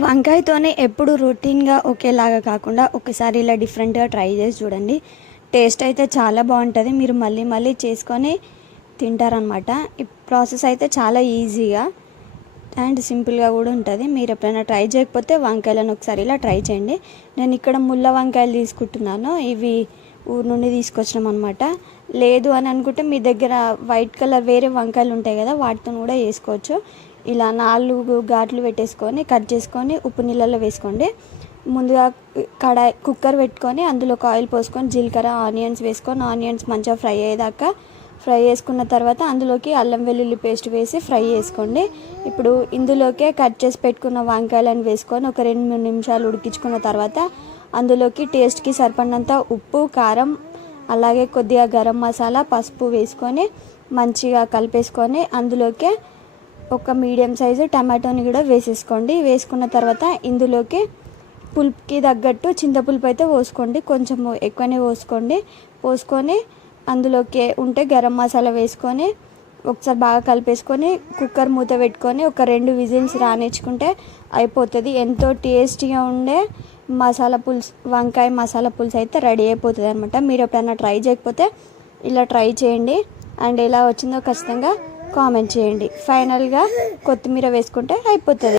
వంకాయతోనే ఎప్పుడు రొటీన్‌గా ఒకేలాగా కాకుండా ఒకసారి ఇలా డిఫరెంట్‌గా ట్రై చేసి చూడండి. టేస్ట్ అయితే చాలా బావుంటది. మీరు మళ్ళీ మళ్ళీ చేసుకొని తింటారనమాట. ఈ ప్రాసెస్ అయితే చాలా ఈజీగా అండ్ సింపుల్‌గా కూడా ఉంటది. మీరు ఎప్పుడైనా ట్రై చేయకపోతే వంకాయలను ఒకసారి ఇలా ట్రై చేయండి. నేను ఇక్కడ ముళ్ళ వంకాయలు తీసుకుంటున్నాను. ఇవి ఊరు నుండి తీసుకొచ్చినాం అనమాట. లేదు అని అనుకుంటే మీ దగ్గర వైట్ కలర్ వేరే వంకాయలు ఉంటాయి కదా, వాటితో కూడా చేసుకోవచ్చు. ఇలా 4 ఘాట్లు పెట్టేసుకొని కట్ చేసుకొని ఉప్పు నీళ్ళలో వేసుకోండి. ముందుగా కుక్కర్ పెట్టుకొని అందులోకి ఆయిల్ పోసుకొని జీలకర్ర ఆనియన్స్ వేసుకొని ఆనియన్స్ మంచిగా ఫ్రై అయ్యేదాకా ఫ్రై చేసుకున్న తర్వాత అందులోకి అల్లం వెల్లుల్లి పేస్ట్ వేసి ఫ్రై చేసుకోండి. ఇప్పుడు ఇందులోకే కట్ చేసి పెట్టుకున్న వంకాయలను వేసుకొని ఒక 2-3 నిమిషాలు ఉడికించుకున్న తర్వాత అందులోకి టేస్ట్కి సరిపడినంత ఉప్పు, కారం, అలాగే కొద్దిగా గరం మసాలా, పసుపు వేసుకొని మంచిగా కలిపేసుకొని అందులోకే ఒక మీడియం సైజు టమాటోని కూడా వేసేసుకోండి. వేసుకున్న తర్వాత ఇందులోకి పులుపుకి తగ్గట్టు చింతపులుపు అయితే పోసుకోండి, కొంచెం ఎక్కువనే పోసుకొని అందులోకి ఉంటే గరం మసాలా వేసుకొని ఒకసారి బాగా కలిపేసుకొని కుక్కర్ మూత పెట్టుకొని ఒక 2 విజిల్స్ రానిచ్చుకుంటే అయిపోతుంది. ఎంతో టేస్టీగా ఉండే వంకాయ మసాలా పులుసు అయితే రెడీ అయిపోతుంది అనమాట. మీరు ఎప్పుడైనా ట్రై చేయకపోతే ఇలా ట్రై చేయండి అండ్ ఎలా వచ్చిందో ఖచ్చితంగా కామెంట్ చేయండి. ఫైనల్గా కొత్తిమీర వేసుకుంటే అయిపోతుంది.